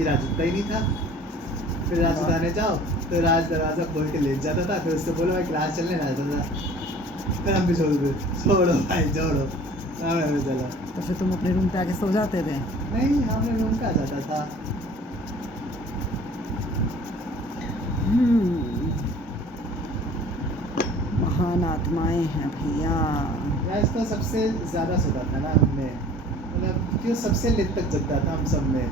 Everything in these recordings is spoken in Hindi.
कि राज उठता ही नहीं था। फिर राज उठाने जाओ तो राज दरवाज़ा खोल के लेट जाता था, फिर उससे बोलो भाई क्लास चलने जाता था, फिर हम भी छोड़ो भाई छोड़ो, हमें चलो। तो फिर तुम अपने रूम पे आके सो जाते थे? नहीं, हमने रूम पे आ जाता था। महान आत्माएं हैं भैया। राज तो सबसे ज़्यादा सोता था ना हमने, मतलब क्यों सबसे लेट तक जगता था हम सब में।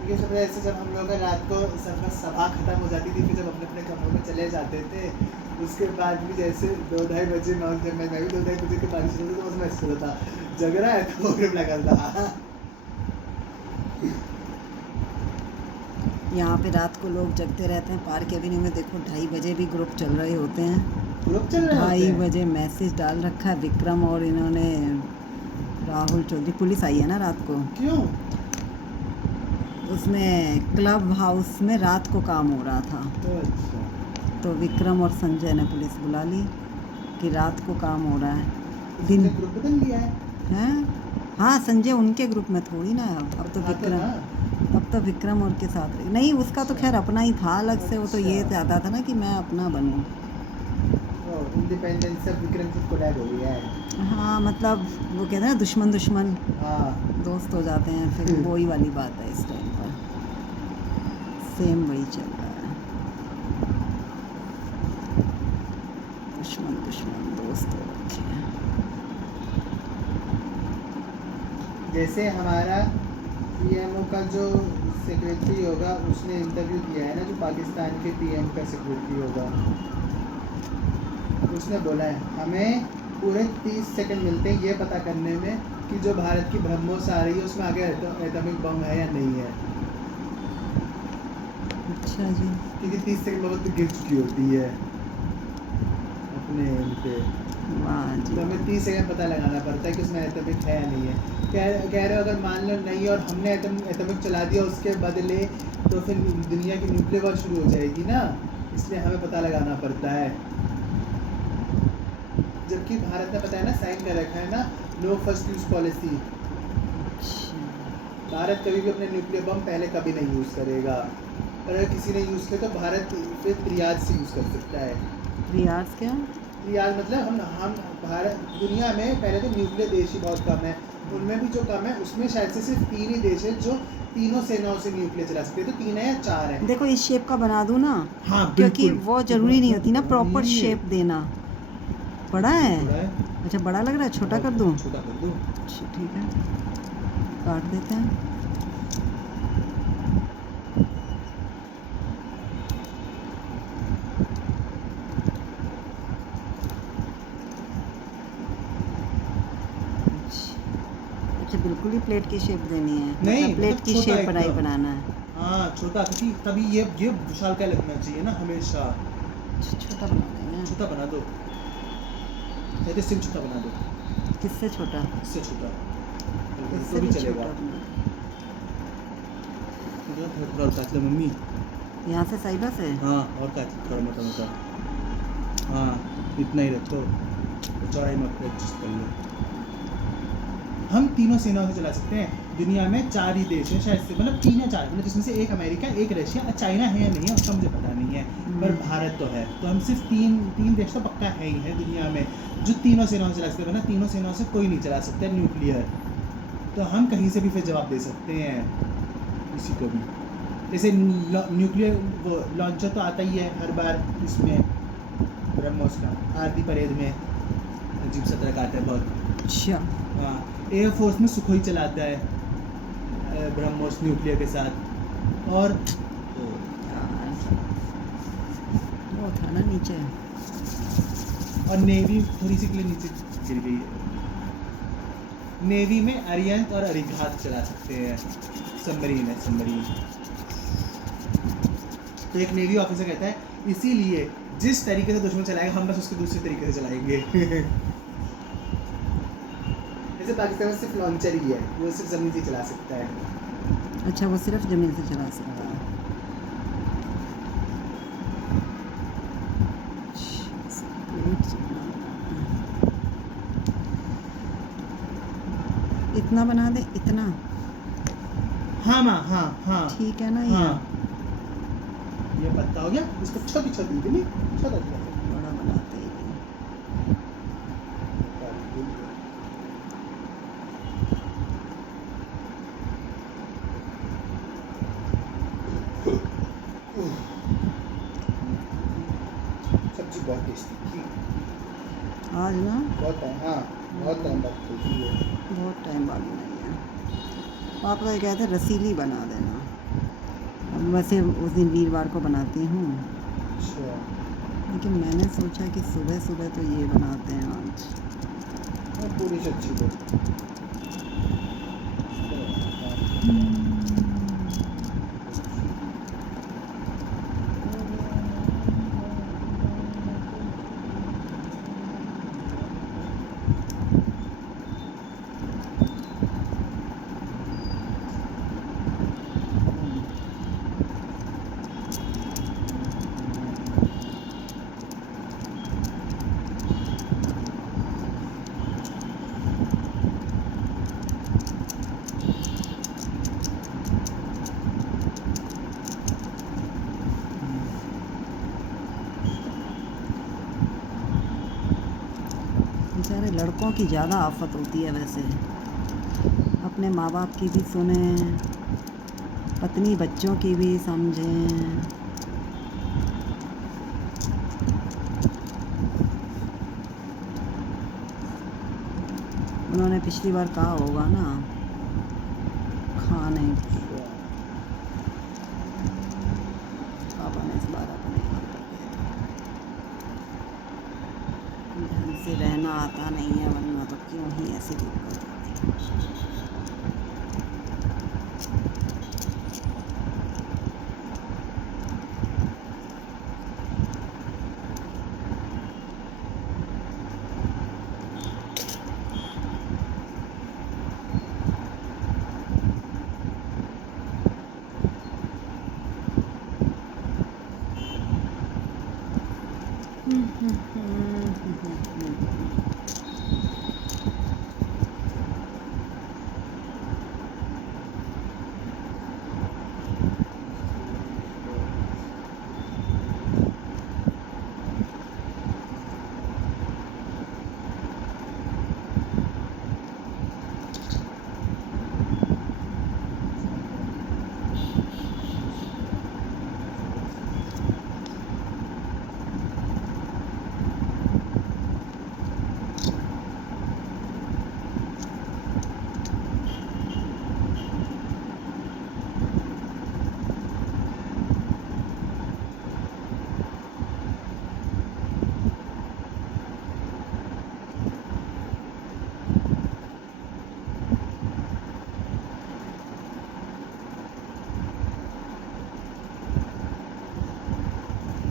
क्योंकि सब ऐसे जब हम लोग का रात को सब सभा खत्म हो जाती थी, फिर जब अपने अपने कमरों में चले जाते थे, उसके बाद भी जैसे 2-2:30 बजे जब मैं भी 2-2:30 बजे के बाद शुरू तो मैं सोता था, जग रहा है तो ग्रुप लगा था। यहाँ पे रात को लोग जगते रहते हैं पार्क एवेन्यू में, देखो 2:30 बजे भी ग्रुप चल रहे होते हैं। ग्रुप चल रहे होते 2:30 हैं। बजे मैसेज डाल रखा है विक्रम और इन्होंने, राहुल चौधरी। पुलिस आई है ना रात को, क्यों? उसमें क्लब हाउस में रात को काम हो रहा था, तो अच्छा, तो विक्रम और संजय ने पुलिस बुला ली कि रात को काम हो रहा है। दिन ग्रुप बदल लिया है हैं? हाँ, संजय उनके ग्रुप में थोड़ी ना है अब तो हाँ, विक्रम, ना। अब तो विक्रम और के साथ नहीं, उसका तो खैर अपना ही था अलग से, वो तो ये चाहता था ना कि मैं अपना बनूं। इंडिपेंडेंस से विक्रम से कोलैब हो गया है। हाँ, मतलब वो कहते हैं ना दुश्मन दुश्मन हाँ, दोस्त हो जाते हैं, फिर वही वाली बात है इस टाइम पर, सेम वही चल रहा है, दुश्मन दुश्मन दोस्त हो रखे हैं। जैसे हमारा पीएमओ का जो सेक्रेटरी होगा उसने इंटरव्यू किया है ना, जो पाकिस्तान के पीएम का सेक्रेटरी होगा, उसने बोला है हमें पूरे 30 सेकंड मिलते हैं ये पता करने में कि जो भारत की ब्रह्मोस आ रही है उसमें आगे एटॉमिक बम है या नहीं है। अच्छा जी। क्योंकि 30 सेकंड बाद तो गिर चुकी होती है अपने इन पे, वाह जी। तो हमें 30 सेकंड पता लगाना पड़ता है कि उसमें एटॉमिक है या नहीं है। कह रहे हो अगर मान लो नहीं और हमने एटॉमिक चला दिया उसके बदले, तो फिर दुनिया की न्यूक्लियर वॉर शुरू हो जाएगी ना, इसलिए हमें पता लगाना पड़ता है। जबकि भारत ने पता है ना साइन कर रखा है ना no first use policy, Bharat कभी भी अपने न्यूक्लियर बम पहले कभी नहीं यूज़ करेगा, और अगर किसी ने यूज़ किया तो भारत फिर त्रियाज से यूज़ कर सकता है। रियाज क्या? त्रियाज मतलब हम भारत दुनिया में पहले तो न्यूक्लियर देश ही बहुत कम है, उनमें भी जो कम है उसमें शायद से सिर्फ 3 ही देश है जो तीनों सेनाओं से न्यूक्लियर चला सकते हैं, तो 3 है या 4 है। देखो इस शेप का बना दूँ ना? हाँ, क्योंकि बिल्कुल। वो जरूरी नहीं होती ना प्रॉपर शेप देना। बड़ा है? बड़ा है। अच्छा बड़ा लग रहा है, छोटा कर दूँ? छोटा कर दो। अच्छा ठीक है, काट देते हैं। अच्छा बिल्कुल ही प्लेट की शेप देनी है? नहीं, मतलब प्लेट मतलब की छोटा शेप पर ही एकदम। बनाना है? हाँ छोटा, क्योंकि तभी ये विशाल क्या लगना चाहिए ना हमेशा। छोटा बना देंगे। छोटा बना दो, कहते सिर्फ छोटा बना दो। किससे छोटा? इससे छोटा इससे तो भी भी चलेगा। छोटा बना, थोड़ा और काट लो मम्मी। यहाँ से साइडा से? हाँ और काट थोड़ा मोटा मोटा, हाँ इतना ही रखो, चौड़ाई में एडजस्ट कर लो। हम तीनों सेनाओं से चला सकते हैं, दुनिया में 4 ही देश हैं शायद से, मतलब 3 या 4, मतलब जिसमें से एक अमेरिका, एक रशिया और चाइना है या नहीं है उसका मुझे पता नहीं है, पर भारत तो है, तो हम सिर्फ तीन देश तो पक्का है ही है दुनिया में जो तीनों सेनाओं से चला सकते हैं, वरना तीनों सेनाओं से कोई नहीं चला सकता न्यूक्लियर, तो हम कहीं से भी फिर जवाब दे सकते हैं किसी को भी। जैसे न्यूक्लियर वो लॉन्चर तो आता ही है हर बार इसमें ब्रह्मोस का, आरती परेड में अजीब सा तरह का आता है बहुत। अच्छा हाँ, एयरफोर्स में सुखोई चलाता है ब्रह्मोस न्यूक्लियर के साथ, और वो था ना नीचे, और नेवी थोड़ी सी के लिए नीचे गिर गई है। नेवी में अरियंत और अरिघात चला सकते हैं, सबमरीन है सबमरीन। तो एक नेवी ऑफिसर कहता है इसीलिए जिस तरीके से दुश्मन चलाएगा हम बस उसके दूसरे तरीके से चलाएंगे। जैसे पाकिस्तान में सिर्फ लॉन्चर ही है, वो सिर्फ जमीन से चला सकता है। अच्छा वो सिर्फ ज़मीन से चला सकता है। कितना बना दे? इतना हाँ माँ, हाँ हाँ ठीक है ना ये? हाँ, ये पत्ता हो गया, इसको छोटी छोटी इतनी छोटा छोटा बड़ा बनाते ही नहीं। सब्जी बहुत टेस्टी थी, आज ना बहुत टाइम, हाँ बहुत टाइम बाद खुलती है। बहुत टाइम बाद बनाई है। पापा तो ये कहते हैं रसीली बना देना। अब वैसे उस दिन वीरवार को बनाती हूँ, अच्छा, लेकिन मैंने सोचा कि सुबह सुबह तो ये बनाते हैं आज। पूरी सब्जी को बेचारे लड़कों की ज़्यादा आफत होती है वैसे। अपने माँ बाप की भी सुने, पत्नी बच्चों की भी समझें। उन्होंने पिछली बार कहा होगा ना खाने, पापा ने इस बार अपने यहाँ पे ढंग से रहना आता नहीं है, वरना तो क्यों ही ऐसी दिक्कत होती।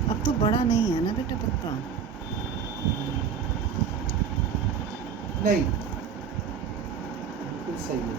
अब तो बड़ा नहीं है ना बेटा पत्ता? नहीं, बिल्कुल सही है।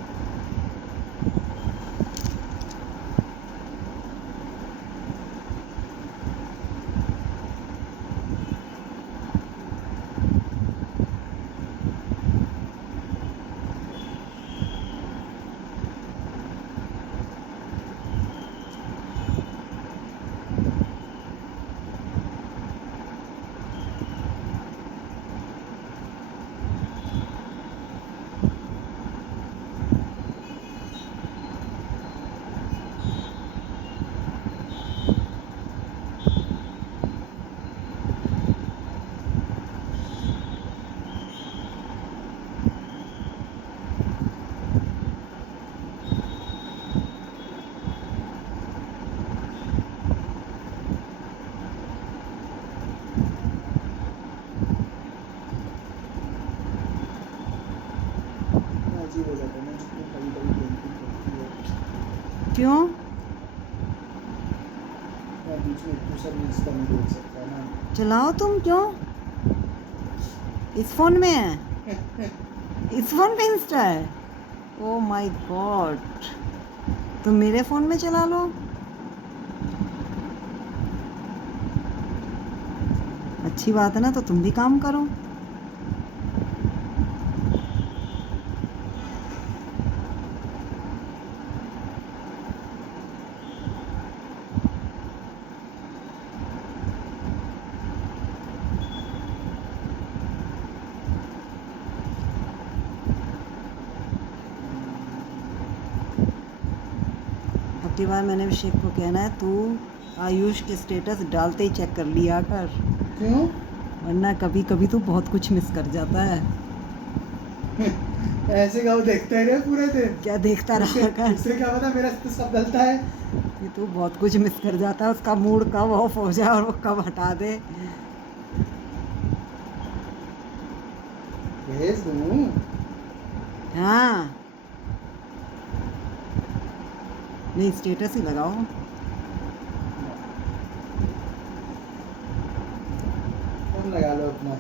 अजीब हो जाता है ना, जितनी कभी कभी पेंटिंग करती है, क्यों? या बीच में इतना सब इंस्टा नहीं देख सकता ना। चलाओ तुम, क्यों? इस फोन में है? इस फोन पे इंस्टा है? ओ माय गॉड, तुम मेरे फोन में चला लो। अच्छी बात है ना, तो तुम भी काम करो। अबकी बार मैंने अभिषेक को कहना है, तू आयुष के स्टेटस डालते ही चेक कर लिया कर, क्यों? वरना कभी कभी तो बहुत कुछ मिस कर जाता है। ऐसे का वो देखता ही रहे पूरे दिन। क्या देखता रहा कर, उससे क्या पता मेरा तो सब डलता है। ये तो बहुत कुछ मिस कर जाता है। उसका मूड कब ऑफ हो जाए और वो कब हटा दे। भेज दूँ? हाँ, नहीं स्टेटस ही लगाओ। तुम लगा लो अपना।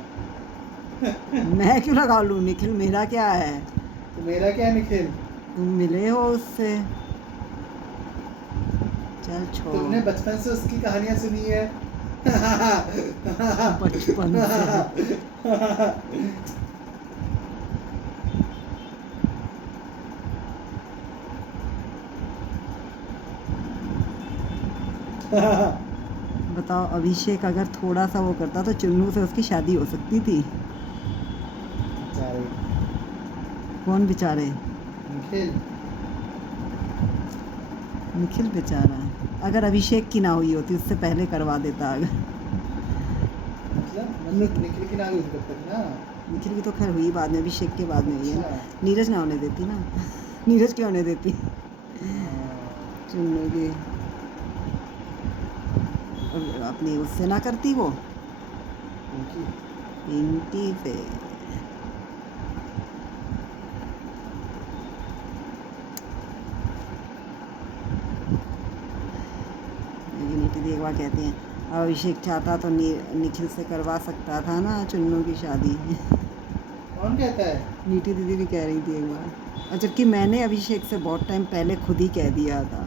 मैं क्यों लगा लूँ? निखिल मेरा क्या है? तो मेरा क्या है निखिल? तुम मिले हो उससे, चल छोड़। तुमने बचपन से उसकी कहानियां सुनी है। बचपन से बताओ, अभिषेक अगर थोड़ा सा वो करता तो चुन्नू से उसकी शादी हो सकती थी। बेचारे कौन बेचारे? निखिल। निखिल बेचारा, अगर अभिषेक की ना हुई होती उससे पहले करवा देता। अगर मतलब निखिल की ना हुई थी तब तक ना। निखिल की तो खैर हुई बाद में, अभिषेक के बाद में हुई है ना। अच्छा। नीरज ना होने देती ना। नीरज क्यों होने देती? चुन्नू की अपनी उससे ना करती वो, निखिल। पिंकी से। नीति दी एक बार कहती हैं, अभिषेक चाहता तो निखिल से करवा सकता था ना चुन्नू की शादी। कौन कहता है? नीति दीदी भी कह रही थी एक बार, और जबकि मैंने अभिषेक से बहुत टाइम पहले खुद ही कह दिया था।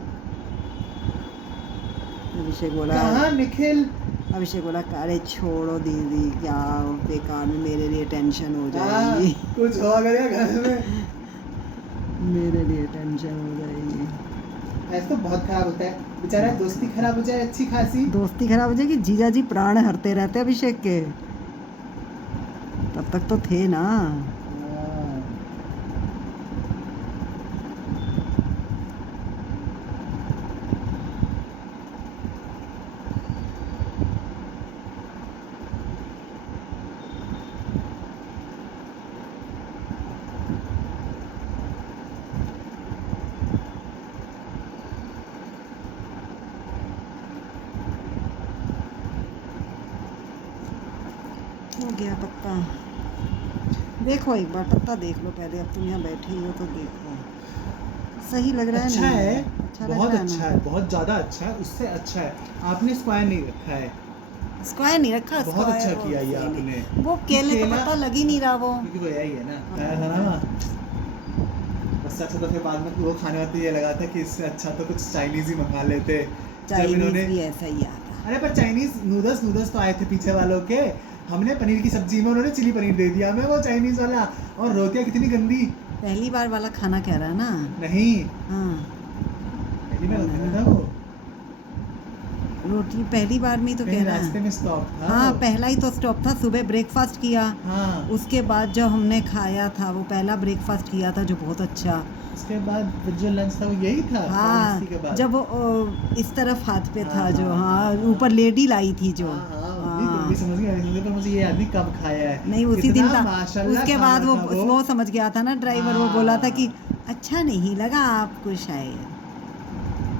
अभिषेक बोला, कहाँ निखिल? अभिषेक बोला, अरे छोड़ो दीदी, क्या बेकार में मेरे लिए टेंशन हो हाँ, जाएगी। कुछ हो गया घर में। मेरे लिए टेंशन हो जाएगी। ऐसा तो बहुत खराब होता है बेचारा। दोस्ती खराब हो जाए अच्छी खासी। दोस्ती खराब हो जाएगी। जीजा जी प्राण हरते रहते अभिषेक के, तब तक तो थे ना। हाँ। हो गया पत्ता, देखो एक बार पत्ता देख लो पहले। अब तुम यहाँ बैठे ही हो तो देखो, सही लग रहा है? अच्छा नहीं है, अच्छा लग बहुत रहा है अच्छा ना? है, बहुत ज़्यादा अच्छा है। उससे अच्छा है। आपने स्क्वायर नहीं रखा है। स्क्वायर नहीं रखा, बहुत अच्छा स्क्वायर किया ये सही नहीं। आपने। वो केले का केला- पत्ता लग ही नहीं रहा वो। क्योंकि वो यही है ना, खाया था ना। बस अच्छा तो फिर बाद में वो खाने वाते ये लगा था कि इससे अच्छा तो कुछ चाइनीज ही मंगा लेते। जब चाइनीज इन्होंने, भी ऐसा ही आता। अरे पर चाइनीज नूडल्स तो आए थे पीछे वालों के। हमने पनीर की सब्जी में उन्होंने चिली पनीर दे दिया हमें, वो चाइनीज वाला। और रोटियां कितनी गंदी। पहली बार वाला खाना कह रहा है ना? नहीं, हाँ, पहली बार होता था वो। रोटी पहली बार में ही तो कहीं कह रहा रास्ते है। में स्टॉप था हाँ, वो। पहला ही तो स्टॉप था। सुबह ब्रेकफास्ट किया, हाँ, उसके बाद जो हमने खाया था वो पहला ब्रेकफास्ट किया था जो बहुत अच्छा। उसके बाद फिर जो लंच था वो यही था। हाँ, फार्मेसी के बाद। जब वो इस तरफ हाथ पे था हाँ, जो, हाँ, हाँ हाँ, ऊपर लेडी लाई थी जो। हाँ, हाँ, हाँ, भी समझ गया पर मुझे ये याद नहीं कब खाया है। नहीं उसी कितना दिन था। माशाल्लाह उसके बाद खाना था वो समझ गया था ना ड्राइवर। वो बोला था कि हाँ। अच्छा नहीं लगा आपको शायद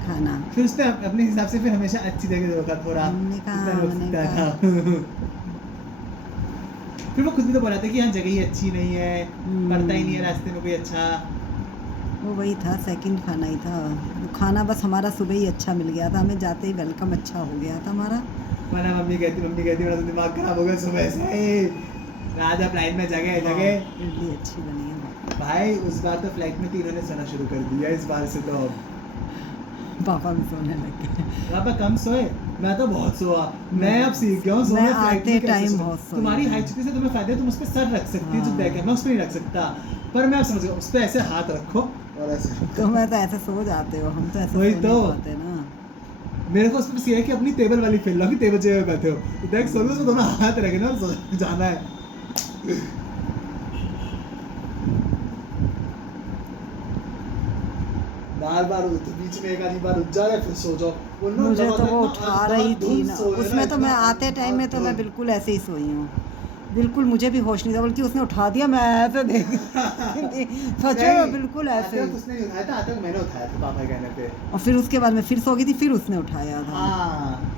खाना। फिर उसने अपने हिसाब से फिर हमेशा अच्छी जगह रोका थोड़ा। हमने कहा, इतना रोक मैंने सकता कहा। था। फिर वो खुद भी तो बोला था कि यहाँ जगह ही अच्छी नहीं है, पड़ता ही नहीं है रास्ते में कोई अच्छा। वो वही था, सेकंड खाना ही था वो। खाना बस हमारा सुबह ही अच्छा मिल गया था, हमें जाते ही वेलकम अच्छा हो गया था हमारा। वरना मम्मी कहती मेरा तो दिमाग खराब हो गया सुबह से। राजा फ्लाइट में जगह इडली अच्छी बनी है। भाई उस बार तो फ्लाइट में तीनों ने सोना शुरू कर दिया। इस बार से तो पापा भी सोने लग गए। पापा कम सोए, मैं तो बहुत सोआ। मैं अब सीख गया हूँ सोना मैं फ्लाइट आते में कैसे टाइम सोना। बहुत सोई तुम्हारी हूँ। हाइट से तुम्हें फायदा है, तुम उस पर सर रख सकती है जो हाँ। बैक है, मैं उस पर नहीं रख सकता। पर मैं अब समझ गया, उस पर ऐसे हाथ रखो और ऐसे। तो मैं तो ऐसे सो जाते हो, हम तो ऐसे वही सो तो। नहीं पाते ना। मेरे को उसमें बस ये है कि अपनी टेबल वाली फील लो कि टेबल चेयर पे बैठे हो तो देख सो लो, तो दोनों हाथ रखना और जाना है। बार बार बीच में एक आधी बार उठ जा रहे फिर सो जाओ। मुझे तो वो उठा रही थी ना, उसमें तो मैं आते टाइम में तो मैं बिल्कुल ऐसे ही सोई हूँ, बिल्कुल मुझे भी होश नहीं था, बल्कि उसने उठा दिया, मैं ऐसे देख सच में बिल्कुल ऐसे ही। उसने नहीं उठाया था, आते मैंने उठाया था पापा के कहने पे। और फिर उसके बाद मैं फिर सो गई थी, फिर उसने उठाया था। हाँ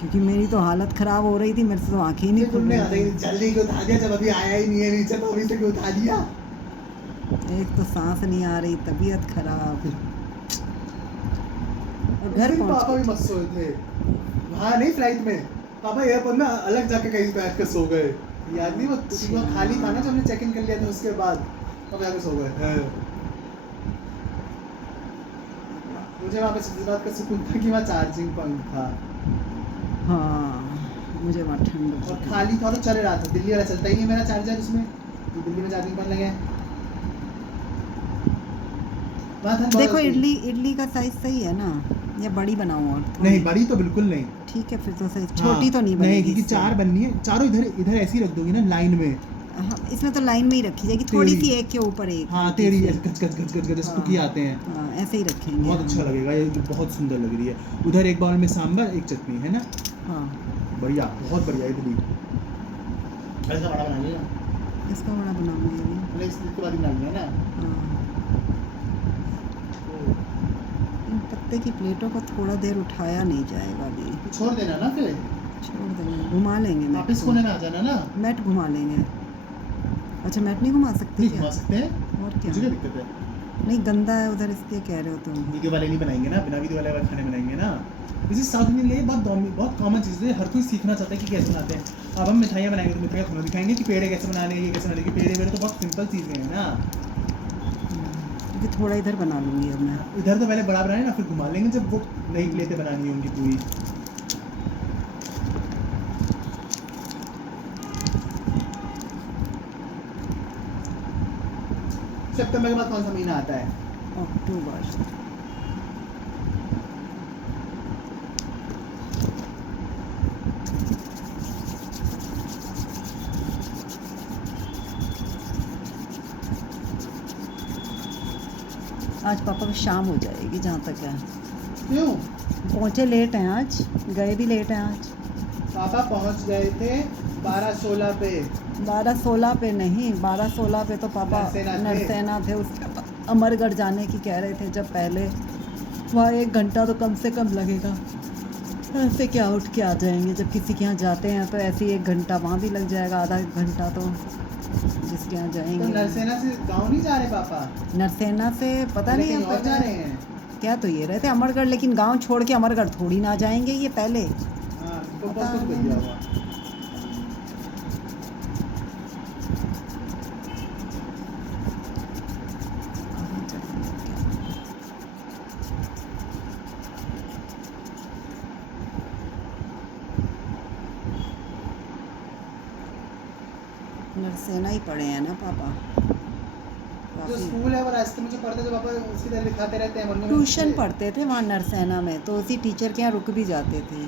क्योंकि मेरी तो हालत खराब हो रही थी, मेरे से तो आंखें ही नहीं खुल रही थी। जल्दी क्यों उठा दिया जब अभी आया ही नहीं है नीचे, तो अभी से क्यों उठा दिया? एक तो सांस नहीं आ रही, तबीयत खराब, और घर पापा भी पहुंच मस्त सोए थे वहाँ, नहीं फ्लाइट में, पापा एयरपोर्ट में अलग जाके कहीं बैठ कर सो गए। याद नहीं, वो खाली था ना जब हमने चेक इन कर लिया था, उसके बाद तब जाके सो गए। मुझे वहाँ पे इस बात का सुकून था कि वहाँ चार्जिंग पॉइंट था। हाँ मुझे वहाँ ठंड और खाली था तो चल रहा था, दिल्ली वाला चलता ही नहीं मेरा चार्जर उसमें, तो दिल्ली में चार्जिंग पॉइंट लगे। देखो इडली का साइज सही है ना, या बड़ी बनाऊँ? और नहीं बड़ी तो बिल्कुल नहीं। ठीक है फिर तो सही, छोटी तो नहीं बनेगी। नहीं क्योंकि चार बननी है, चारों इधर इधर ऐसी रख दोगी ना लाइन में। हाँ इसमें तो लाइन में ही रखी जाएगी, थोड़ी सी एक के ऊपर एक। हाँ तेरी गच गच गच गच गच कुकी आते हैं। हाँ ऐसे ही रखेंगे। बहुत अच्छा लगेगा ये, बहुत सुंदर लग रही है। उधर एक बाउल में सांभर, एक चटनी है ना। हाँ बढ़िया, बहुत बढ़िया इडली। ऐसा बड़ा बना लिया, इसका बड़ा बनाऊंगी अभी, मतलब इसके बाद ही बना लिया ना। हाँ इन पत्ते की प्लेटों को थोड़ा देर उठाया नहीं जाएगा अभी, छोड़ देना ना, फिर छोड़ देंगे, घुमा लेंगे मैट वापस को। कोने में आ जाना ना। मैट घुमा लेंगे। अच्छा मैट नहीं घुमा सकते नहीं क्या? घुमा सकते हैं, और क्या? मुझे क्या दिक्कत है? नहीं गंदा है उधर, इसलिए कह रहे हो तुम। वीडियो वाले नहीं बनाएंगे ना, बिना वीडियो वाले खाने बनाएंगे ना। इसी साउथ इंडियन लिए बहुत कॉमन चीज़ है, हर कोई सीखना चाहता है कि कैसे बनाते हैं। अब हम मिठाइयाँ बनाएंगे तो मिठाइयाँ थोड़ा दिखाएंगे कि पेड़े कैसे बनाने हैं, ये कैसे बनाने, पेड़े वेड़े तो बहुत सिंपल चीज़ें हैं ना। अभी थोड़ा इधर बना लूँगी अब मैं। इधर तो पहले बड़ा बनाए ना, फिर घुमा लेंगे जब वो नई प्लेटें बनानी होंगी पूरी। सितंबर के बाद कौन सा महीना आता है? अक्टूबर। आज पापा को शाम हो जाएगी जहाँ तक है। क्यों? पहुँचे लेट हैं आज, गए भी लेट हैं आज। पापा पहुँच गए थे 12-16 पे। 12-16 पे नहीं, 12-16 पे तो पापा नरसेना थे, उसके बाद अमरगढ़ जाने की कह रहे थे। जब पहले वहाँ 1 घंटा तो कम से कम लगेगा, ऐसे क्या उठ के आ जाएंगे? जब किसी के यहाँ जाते हैं तो ऐसे ही 1 घंटा वहाँ भी लग जाएगा, आधा घंटा तो जिसके यहाँ तो जाएंगे। नरसेना से गाँव नहीं जा रहे पापा? नरसेना से पता नहीं कहीं और जा रहे हैं। क्या, तो ये रहते अमरगढ़, लेकिन गांव छोड़ के अमरगढ़ थोड़ी ना जाएंगे ये पहले। हाँ तो पता बस कुछ कर नहीं। दिया होगा। नरसेना ही पढ़े हैं ना पापा। जो स्कूल है वो रास्ते में जो पढ़ते थे पापा उसकी तरह लिखाते रहते हैं। मम्मी ट्यूशन पढ़ते थे वहाँ नरसेना में, तो उसी टीचर के यहाँ रुक भी जाते थे।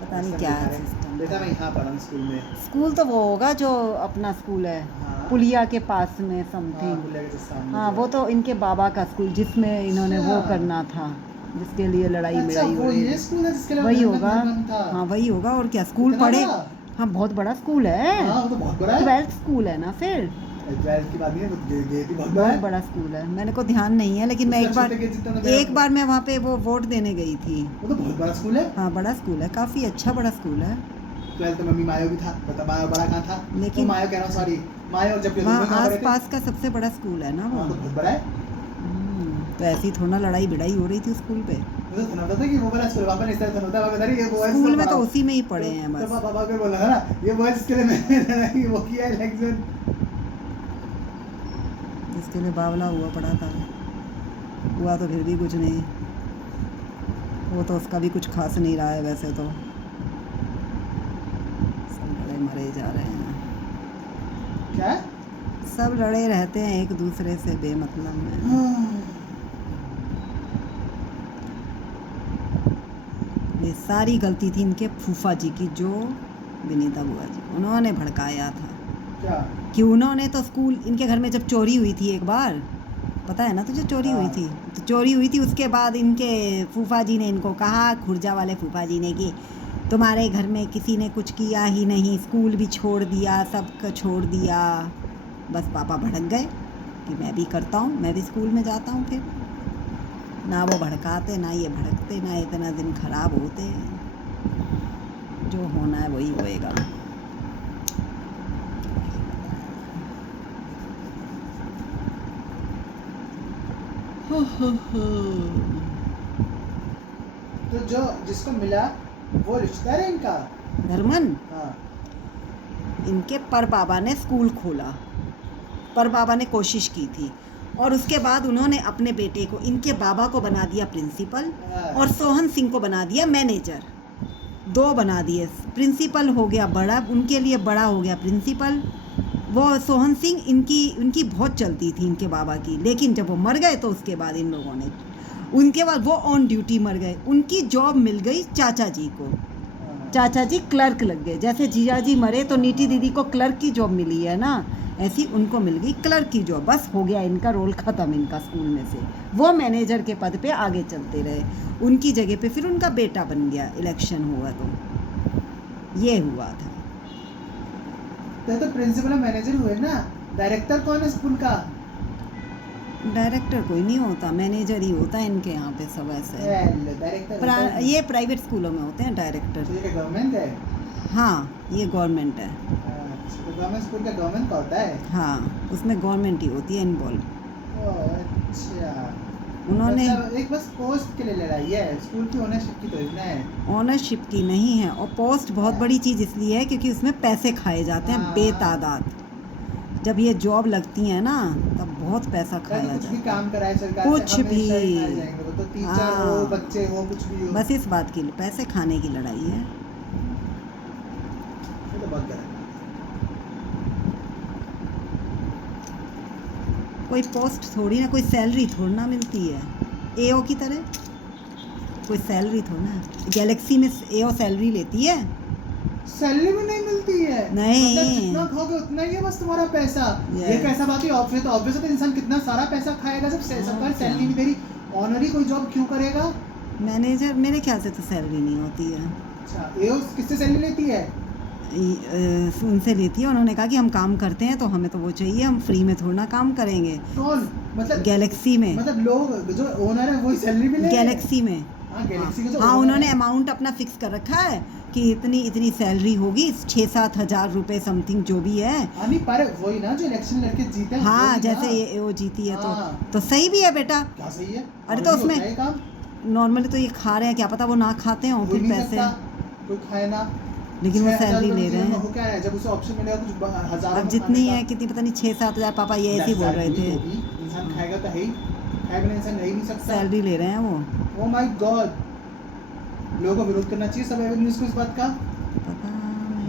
पता नहीं क्या है सिस्टम। बेटा मैं यहाँ पढ़ा हूँ स्कूल में। स्कूल तो वो होगा जो अपना स्कूल है, हाँ। पुलिया के पास में हाँ, समथिंग। पुलिया के just सामने हाँ जो वो है। तो इनके बाबा का स्कूल, जिसमें इन्होंने वो अच्छा। करना था, जिसके लिए लड़ाई अच्छा मिड़ाई वो हो रही ये थी। स्कूल है जिसके लिए वही बंधन होगा। बंधन था। हाँ वही होगा, और क्या स्कूल इतना पढ़े। बड़ा? हाँ बहुत बड़ा स्कूल है, हाँ वो तो बहुत बड़ा है। 12th स्कूल है ना फिर। 12th की बात नहीं है, वो गेट ही बहुत बड़ा बहुत है। बड़ा स्कूल है, मैंने को ध्यान नहीं है, लेकिन मैं उसका छोटे के जितना तो मेरा- एक बार मैं वहाँ पे वो वोट देने गई थी। वो तो बहुत बड़ा स्कूल है। हाँ बड़ा स्कूल है, काफ़ी अच्छा बड़ा स्कूल है। 12th में मम्मी मायो भी था, बता मायो बड़ा कहाँ था? लेकिन- तो मायो कह रहा हूँ सॉरी, मायो जब वहाँ आस पास का सबसे बड़ा स्कूल है ना वो। हाँ तो बहुत बड़ा है। तो ऐसी थोड़ा लड़ाई भिड़ाई हो रही थी स्कूल पे। मुझे तो सुना था कि वो वाला स्कूल पापा ने इस तरह सुना था, पापा बता रही ये बॉयज स्कूल में तो उसी में ही पढ़े हैं बस। तो पापा को बोला था ना ये बॉयज के लिए मैंने वो किया है लेक्चर, जिसके लिए बावला हुआ पड़ा था, हुआ तो फिर भी कुछ नहीं। वो तो उसका भी कुछ खास नहीं रहा है वैसे तो, सब लड़े मरे जा रहे हैं। क्या? सब लड़े रहते हैं एक दूसरे से बेमतलब में। ये सारी गलती थी इनके फूफा जी की, जो विनीता बुआ जी, उन्होंने भड़काया था। क्या? कि उन्होंने तो स्कूल, इनके घर में जब चोरी हुई थी एक बार, पता है ना तुझे चोरी हुई हाँ। थी। तो चोरी हुई थी, उसके बाद इनके फूफा जी ने इनको कहा, खुर्जा वाले फूफा जी ने, कि तुम्हारे घर में किसी ने कुछ किया ही नहीं, स्कूल भी छोड़ दिया, सब छोड़ दिया। बस पापा भड़क गए कि मैं भी करता हूँ, मैं भी स्कूल में जाता हूँ। फिर ना वो भड़काते, ना ये भड़कते, ना इतना दिन खराब होते। जो होना है वही होएगा। तो जो जिसको मिला वो रिश्तेदार है इनका। धर्मन, हाँ। इनके पर बाबा ने स्कूल खोला, पर बाबा ने कोशिश की थी, और उसके बाद उन्होंने अपने बेटे को, इनके बाबा को बना दिया प्रिंसिपल, और सोहन सिंह को बना दिया मैनेजर। 2 बना दिए। प्रिंसिपल हो गया बड़ा, उनके लिए बड़ा हो गया प्रिंसिपल। वो सोहन सिंह उनकी बहुत चलती थी इनके बाबा की, लेकिन जब वो मर गए तो उसके बाद इन लोगों ने, उनके बाद वो ऑन ड्यूटी मर गए। उनकी जॉब मिल गई चाचा जी को, चाचा जी क्लर्क लग गए। जैसे जीजा जी मरे तो नीति दीदी को क्लर्क की जॉब मिली है ना, ऐसी उनको मिल गई क्लर्क की जॉब। बस हो गया इनका रोल ख़त्म इनका स्कूल में से। वो मैनेजर के पद पे आगे चलते रहे। उनकी जगह पे फिर उनका बेटा बन गया, इलेक्शन हुआ तो ये हुआ था। तो प्रिंसिपल और मैनेजर हुए ना, डायरेक्टर कौन है स्कूल का? डायरेक्टर कोई नहीं होता, मैनेजर ही होता है इनके यहाँ पे सब ऐसे। डायरेक्टर ये प्राइवेट स्कूलों में होते हैं डायरेक्टर। ये गवर्नमेंट है? हाँ, ये गवर्नमेंट है। अच्छा, तो गवर्नमेंट स्कूल का गवर्नमेंट का होता है? हाँ, उसमें गवर्नमेंट ही होती है इन्वॉल्व। अच्छा, उन्होंने मतलब एक बस पोस्ट के लिए लड़ाई है, स्कूल की ओनरशिप की तो इतना है। ओनरशिप की नहीं है, और पोस्ट बहुत बड़ी चीज़ इसलिए है क्योंकि उसमें पैसे खाए जाते हैं बेतादाद। जब ये जॉब लगती है ना तब बहुत पैसा खाया कुछ जाता भी है। काम कराए सरकार कुछ से, हमेशा ही भी। खाए जाएंगे। वो तो टीचर हाँ। हो, बच्चे हो, कुछ भी हो। बस इस बात की पैसे खाने की लड़ाई है। ये तो बहुत गलत है। कोई पोस्ट थोड़ी ना, कोई सैलरी थोड़ी ना मिलती है एओ की तरह, कोई सैलरी थोड़ी ना। गैलेक्सी में एओ सैलरी लेती है? सैलरी भी नहीं मिलती है। नहीं। मतलब जितना खाओगे उतना ही है बस तुम्हारा पैसा। Yes. ये पैसा बाकी ऑब्वियस, तो ऑब्वियस तो इंसान कितना सारा पैसा खाएगा जब सरकार सैलरी नहीं दे रही। ऑनरी कोई जॉब क्यों करेगा? मैनेजर मेरे ख्याल से तो सैलरी नहीं होती है। अच्छा, एओ किससे सैलरी लेती है? उनसे लेती है। उन्होंने कहा कि हम काम करते हैं तो हमें तो वो चाहिए, हम फ्री में थोड़ा ना काम करेंगे। कौन? मतलब गैलेक्सी में, मतलब लोग जो ओनर है वही सैलरी भी ले रहे हैं? गैलेक्सी में। हाँ, गैलेक्सी का जो हाँ, owner उन्होंने है। अमाउंट अपना फिक्स कर रखा है कि इतनी इतनी सैलरी होगी, 6-7 हज़ार रुपये समथिंग जो भी है। हाँ, नहीं पर वही ना जो इलेक्शन लड़के जीते हैं, हाँ, वही जैसे ना। ये वो जीती है हाँ। तो सही भी है बेटा। क्या सही है? अरे तो already उसमें होता है काम। नॉर्मली तो ये खा रहे हैं, क्या पता वो ना खाते हों हो फिर नहीं पैसे, सकता, कोई खाए ना। लेकिन वो 6,000 सैलरी रुपए ले रहे जीवन में हो हैं। क्या है, जब उसे ऑप्शन मिलेगा कुछ हजारों अब में जितनी खाने है का। कितनी, पता नहीं 6-7 हज़ार, पापा ये ऐसे ही बोल 10,000 रहे की थे। होगी, इंसान खाएगा तो है ही, खाए बिना इंसान रह ही नहीं सकता। सैलरी ले रहे हैं वो। ओह माय गॉड, लोगों को विरोध करना चाहिए सब एवेन्यूज को इस बात का। पता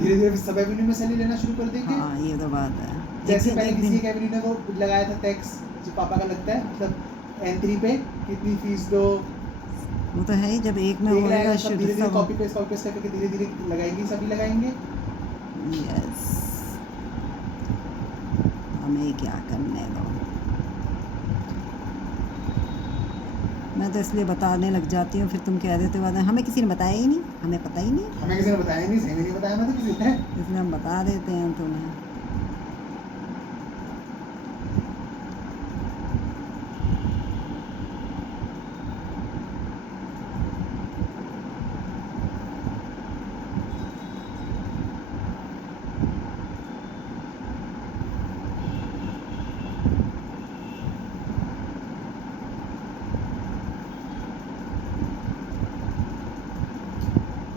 धीरे धीरे सब एवेन्यू में सैलरी लेना शुरू कर देंगे। हाँ, ये तो बात है। जैसे एक पहले दिन- किसी एक एवेन्यू ने वो लगाया था टैक्स, जो पापा का लगता है, मतलब एंट्री पे कितनी फीस दो, वो तो है ही, जब एक में देख होएगा रहे सब शुद्ध धीरे धीरे सब। कॉपी पेस्ट करके धीरे धीरे लगाएंगे, सभी लगाएंगे। यस, हमें क्या करने दो। मैं तो इसलिए बताने लग जाती हूँ, फिर तुम कह देते हो हमें किसी ने बताया ही नहीं, हमें पता ही नहीं, हमें किसी ने बताया नहीं, सही में नहीं बताया, मैं तो किसी ने। इसलिए हम बता देते हैं तुम्हें।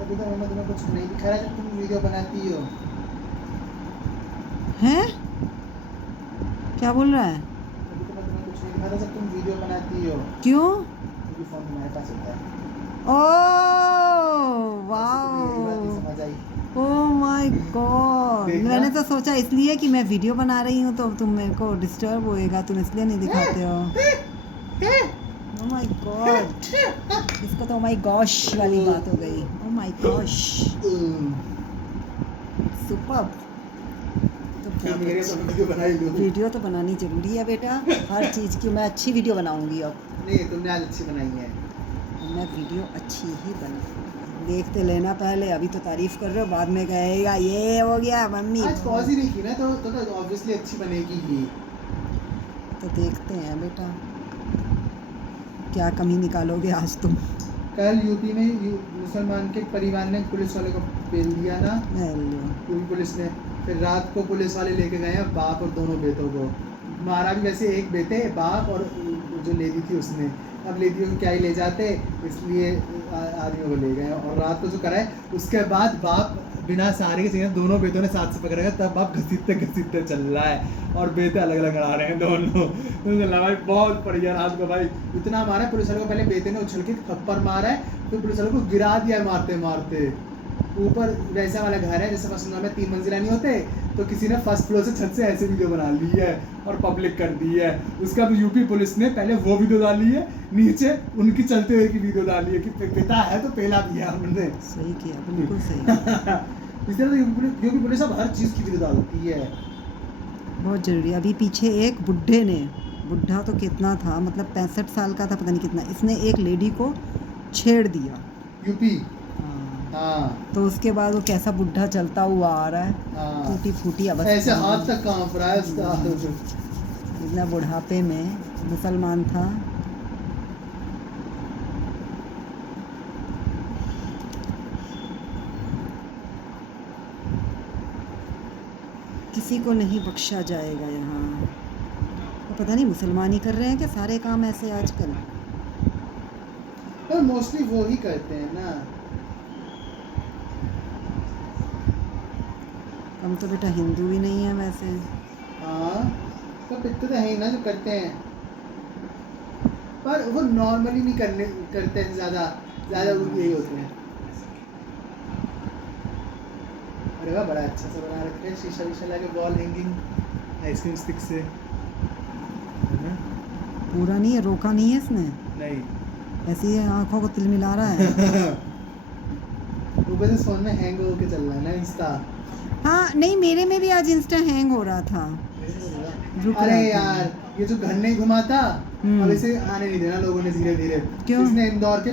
कभी तो मैं तुम्हें कुछ नहीं दिखा रहा जब तुम वीडियो बनाती हो। हैं? क्या बोल रहा है? कभी तो मैं तुम्हें कुछ नहीं दिखा रहा जब तुम वीडियो बनाती हो, क्यों? क्योंकि फोन तुम्हारे पास होता है। ओह यही बात नहीं वाओ, समझ आई। Oh my God. देखना। मैंने तो सोचा इसलिए कि मैं वीडियो बना रही हूँ तो तुम मेरे को डिस्टर्ब होएगा, तुम इसलिए नहीं दिखाते हो। ओह माय गॉड, इसको तो ओह माय गॉश वाली बात हो गई। Oh my gosh, superb. तो फिर मेरे तो वीडियो बनाई लो। वीडियो तो बनानी जरूरी है बेटा, हर चीज़ की। मैं अच्छी वीडियो बनाऊंगी अब। नहीं तुमने आज अच्छी बनाई है। मैं वीडियो अच्छी ही बनाऊंगी, देखते लेना पहले। अभी तो तारीफ कर रहे हो, बाद में कहेगा ये हो गया मम्मी। आज पॉज ही नहीं की ना तो ऑब्वियसली अच्छी बनेगी ही। तो देखते हैं बेटा क्या कमी निकालोगे आज तुम। कल यूपी में मुसलमान के परिवार ने पुलिस वाले को पेल दिया ना, हेलो। यूपी पुलिस ने। फिर रात को पुलिस वाले लेके गए हैं बाप और दोनों बेटों को। मारा भी वैसे एक बेटे बाप और जो लेडी थी उसने। अब लेडियों को क्या ही ले जाते, इसलिए आदमियों को ले गए। और रात को जो कराए उसके बाद बाप बिना सहारे के चाहिए, दोनों बेटों ने साथ से पकड़ा गया, तब बाप घसीटते घसीटते चल रहा है और बेटे अलग अलग लड़ा रहे हैं दोनों। तो भाई बहुत बढ़िया रात को भाई इतना मारा है। पुलिस वाले को पहले बेटे ने उछल के थप्पड़ मारा है, फिर पुलिस वाले को गिरा दिया है मारते मारते। ऊपर वैसा वाला घर है जैसे वसुंधरा में 3 मंजिला नहीं होते, तो किसी ने फर्स्ट फ्लोर से छत से ऐसे वीडियो बना ली है और पब्लिक कर दी है। उसका भी यूपी पुलिस ने पहले वो वीडियो डाली है, नीचे उनकी चलते हुए की वीडियो डाली है कि पिता है तो पहला भी है हमने। सही किया, बिल्कुल सही। इस तरह यूपी पुलिस अब हर चीज़ की वीडियो डालती है। बहुत जरूरी। अभी पीछे एक बुढ़े ने, बुढ़ा तो कितना था, मतलब 65 साल का था, पता नहीं कितना, इसने एक लेडी को छेड़ दिया यूपी। हाँ। हाँ तो उसके बाद वो कैसा बुढ़ा चलता हुआ आ रहा है, हाँ टूटी फूटी अवस्था, ऐसे हाथ तक कांप रहा है उसका। इतना बुढ़ापे में मुसलमान था। किसी को नहीं बख्शा जाएगा यहाँ। तो पता नहीं मुसलमान ही कर रहे हैं क्या सारे काम ऐसे आजकल। पर मोस्टली वो ही करते हैं ना। हम तो बेटा हिंदू भी नहीं है वैसे। हाँ तो पित्त तो है ही ना जो करते हैं, पर वो नॉर्मली नहीं करते हैं, ज़्यादा यही होते हैं। अरे वाह बड़ा अच्छा सा बना रखे हैं, शीशा वीशा लगे, वॉल हैंगिंग आइसक्रीम स्टिक से। पूरा नहीं है, रोका नहीं है इसने, नहीं ऐसे ही आंखों को तिल मिला रहा है। ऊपर से फोन में हैंग होके चल रहा है ना इंस्टा। हाँ नहीं, मेरे में भी आज इंस्टा हैंग हो रहा था। रुक अरे रहा था। यार ये जो घर नहीं घुमा था, हम्म। अब इसे आने नहीं देना लोगों ने धीरे धीरे। क्यों? इसने इंदौर के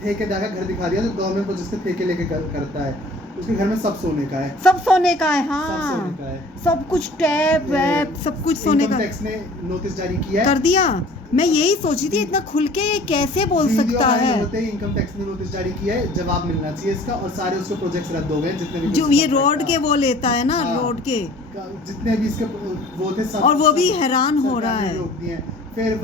ठेकेदार का घर दिखा दिया जो गवर्नमेंट को जिसके ठेके लेके करता है। उसके घर में सब सोने का है। सब सोने का है, सब हाँ सोने का है। सब कुछ टैप वैप सब कुछ सोने का। इनकम टैक्स ने नोटिस जारी किया है। कर दिया। मैं यही सोच रही थी इतना खुल के ये कैसे बोल वीडियो सकता वायरल है। होते ही इनकम टैक्स ने नोटिस जारी किया है, जवाब मिलना चाहिए इसका। और सारे उसके प्रोजेक्ट्स रद्द हो गए जितने भी जो ये रोड के वो लेता है ना, हाँ। रोड के, जितने भी इसके वो थे सब। और वो भी सब हैरान हो रहा सरकार ने है। रोक दिए हैं। फिर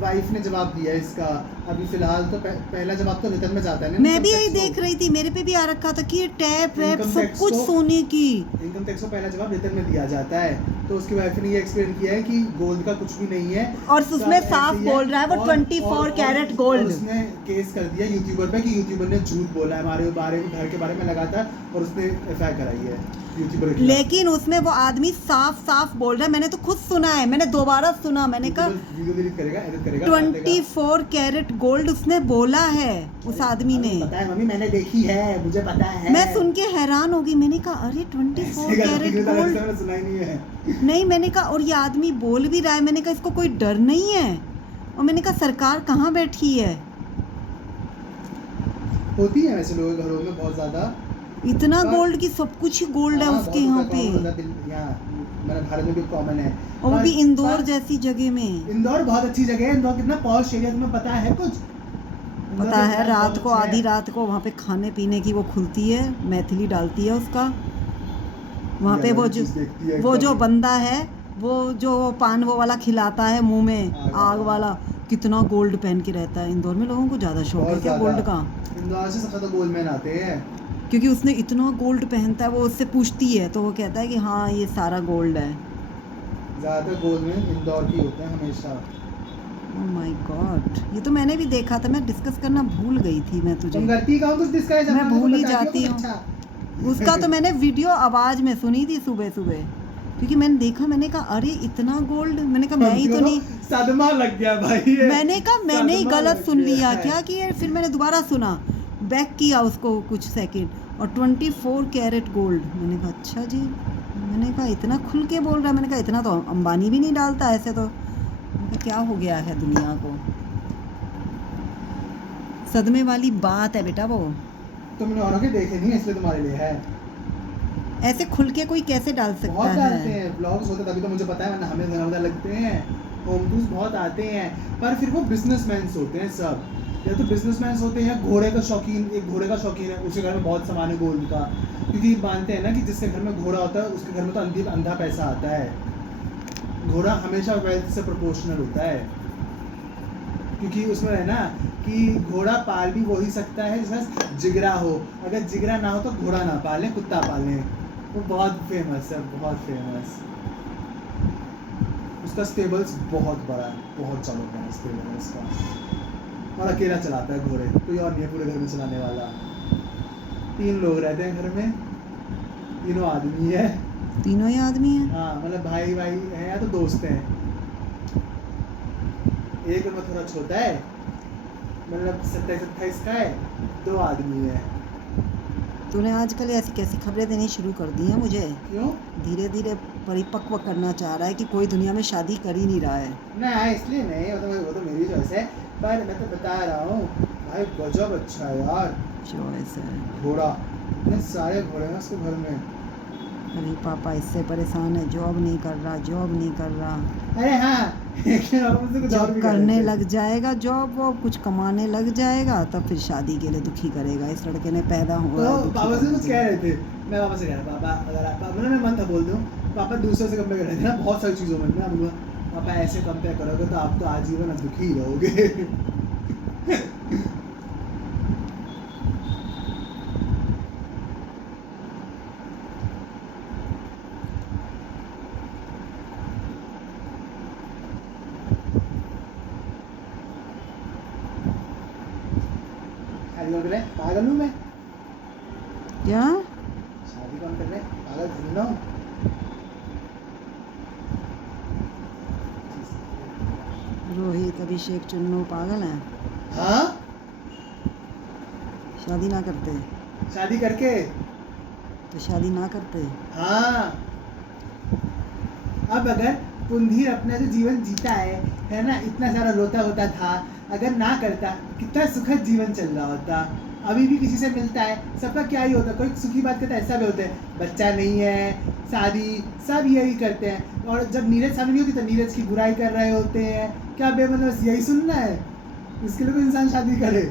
वाइफ ने जवाब दिया है इसका। अभी फिलहाल तो पहला जवाब तो रिटर्न में जाता है ना। मैं भी यही देख रही थी, मेरे पे भी आ रखा था कि ये टैप वैप इनकम सब टैक्स कुछ को- सोने की। इनकम टैक्स को पहला जवाब रिटर्न में दिया जाता है। तो उसकी वाइफ ने ये एक्सप्लेन किया है कि गोल्ड का कुछ भी नहीं है, और उसमें सब साफ ऐसे ही है। बोल रहा है वो और- 24 कैरेट और गोल्ड। उसने केस कर दिया यूट्यूबर पे कि यूट्यूबर ने झूठ बोला है हमारे बारे में, घर के बारे में लगातार, और उसने एफआईआर कराई है यूट्यूबर के खिलाफ। लेकिन उसमें वो आदमी साफ साफ बोल रहा है, मैंने तो खुद सुना है, मैंने दोबारा सुना, मैंने कहा वीडियो डिलीट करेगा, एडिट करेगा, 24 कैरेट गोल्ड उसने बोला है उस आदमी ने। पता है मम्मी, मैंने देखी है, मुझे पता है। मैं सुन के हैरान हो गई, मैंने कहा अरे 24 कैरेट गोल्ड। मैंने सुना ही नहीं है। नहीं, मैंने कहा, और ये आदमी बोल भी रहा है, मैंने कहा इसको कोई डर नहीं है। और मैंने कहा सरकार कहाँ बैठी है। होती है वैसे लोगों के घरों में बहुत ज्यादा। इतना पर- गोल्ड की सब कुछ ही गोल्ड है हाँ, उसके बहुत यहाँ होता पे, है, हमारे भारत में भी कॉमन है। और वो भी पर- इंदौर पर- जैसी जगह में। इंदौर बहुत अच्छी जगह है। इंदौर कितना पॉश एरिया, तुम्हें पता है कुछ? इंदौर पता तो है, बहुत रात को अच्छा है। आधी रात को वहाँ पे खाने पीने की वो खुलती है, मैथिली डालती है उसका वहाँ पे। ये वो अलग जो चीज़ देखती है वो एकदम। जो बंदा है, वो जो पान वो वाला खिलाता है मुंह में आग आग वाला, कितना गोल्ड पहन के रहता है। इंदौर में लोगों को ज़्यादा शौक है बहुत क्या ज्यादा। गोल्ड का? इंदौर से सबसे ज्यादा गोल्डमैन आते हैं। क्योंकि उसने इतना गोल्ड पहनता है, वो उससे पूछती है तो वो कहता है कि हाँ ये सारा गोल्ड है। ज्यादातर गोल्डमैन इंदौर की होते हैं हमेशा। ओह माय गॉड, ये तो मैंने भी देखा था, मैं डिस्कस करना भूल गई थी मैं तुझे। तुम करती कहाँ कुछ डिस्कस? मैं भूल ही जाती हूँ। अच्छा। उसका तो मैंने वीडियो आवाज़ में सुनी थी सुबह सुबह, क्योंकि मैंने देखा, मैंने कहा अरे इतना गोल्ड, मैंने कहा मैं ही तो नहीं, सदमा लग गया भाई ये। मैंने कहा मैंने ही सदमा गलत लग सुन गया लिया है। क्या कि फिर मैंने दोबारा सुना, बैक किया उसको कुछ सेकंड, और 24 कैरेट गोल्ड। मैंने कहा अच्छा जी, मैंने कहा इतना खुल के बोल रहा है, मैंने कहा इतना तो अंबानी भी नहीं डालता ऐसे तो। मैंने कहा क्या हो गया है दुनिया को। सदमे वाली बात है बेटा वो। तुमने औरों के देखे नहीं इसलिए तुम्हारे लिए है। ऐसे खुल के कोई कैसे डाल सकता बहुत डालते है। हैं, ब्लॉग्स होते तभी तो मुझे पता है, वरना हमें ज्यादा लगते हैं। होम टूर्स बहुत आते हैं, पर फिर वो बिजनेसमैन होते हैं सब। या तो बिजनेसमैन होते हैं, घोड़े का शौकीन, एक घोड़े का शौकीन है, उसके घर में बहुत सामान है गोल्ड का, क्योंकि मानते हैं ना कि जिसके घर में घोड़ा होता है उसके घर में तो अंधा पैसा आता है। घोड़ा हमेशा वेल्थ से प्रोपोर्शनल होता है, क्योंकि उसमें है ना कि घोड़ा पाल भी वही सकता है जिसका जिगरा हो, अगर जिगरा ना हो तो घोड़ा ना पाले, कुत्ता पाले। वो बहुत फेमस है, बहुत फेमस। उसका स्टेबल्स बहुत बड़ा है, बहुत ज़्यादा बड़ा स्टेबल है उसका, और अकेला चलाता है घोड़े, कोई और नहीं है पूरे घर में चलाने वाला। 3 लोग रहते हैं घर में, तीनों आदमी है। तीनों ही आदमी हैं। हाँ मतलब भाई है या तो दोस्त हैं। एक उनमें थोड़ा छोटा है, मतलब 27-28 का है, 2 आदमी है। तूने आजकल ऐसी कैसी खबरें देनी शुरू कर दी हैं मुझे। क्यों? धीरे धीरे परिपक्व करना चाह रहा है कि कोई दुनिया में शादी कर ही नहीं रहा है। ना इसलिए नहीं, वो तो मेरी चॉइस है, पर मैं तो बता रहा हूँ भाई गजब अच्छा है यार। चॉइस है। घोड़ा, इतने सारे घोड़े हैं उसके घर में। अरे पापा इससे परेशान है, जॉब नहीं कर रहा, जॉब नहीं कर रहा। अरे हाँ मुझसे कुछ और जब भी कह करने रहे थे। लग जाएगा जॉब वो कुछ कमाने लग जाएगा तब फिर शादी के लिए दुखी करेगा। इस लड़के ने पैदा हुआ है तो दुखी पापा से करने कुछ के कह लिए। रहे थे, मैं पापा से कह रहा पापा अगर पापा ने मन था बोल दूँ, पापा दूसरों से कंपेयर कर रहे थे ना बहुत सारी चीज़ों में, मैं बोलूँगा पापा ऐसे कंपेयर करोगे तो आप तो आजीवन दुखी ही रहोगे। शादी कौन कर रहे हैं? पागल हूँ मैं? क्या? शादी कौन कर रहे हैं? पागल थोड़ी ना हूँ। रोहित अभिषेक चुन्नू पागल हैं? हाँ शादी ना करते शादी करके, तो शादी ना करते। हाँ अब अगर पुंधीर अपना जो जीवन जीता है ना, इतना सारा रोता होता था, अगर ना करता कितना सुखद जीवन चल रहा होता। अभी भी किसी से मिलता है, सबका क्या ही होता है, कोई सुखी बात करता है ऐसा भी होता है, बच्चा नहीं है, शादी, सब यही करते हैं। और जब नीरज सामने नहीं होती तो नीरज की बुराई कर रहे होते हैं। क्या बेमतलब बस यही सुनना है? इसके लिए कोई इंसान शादी करे।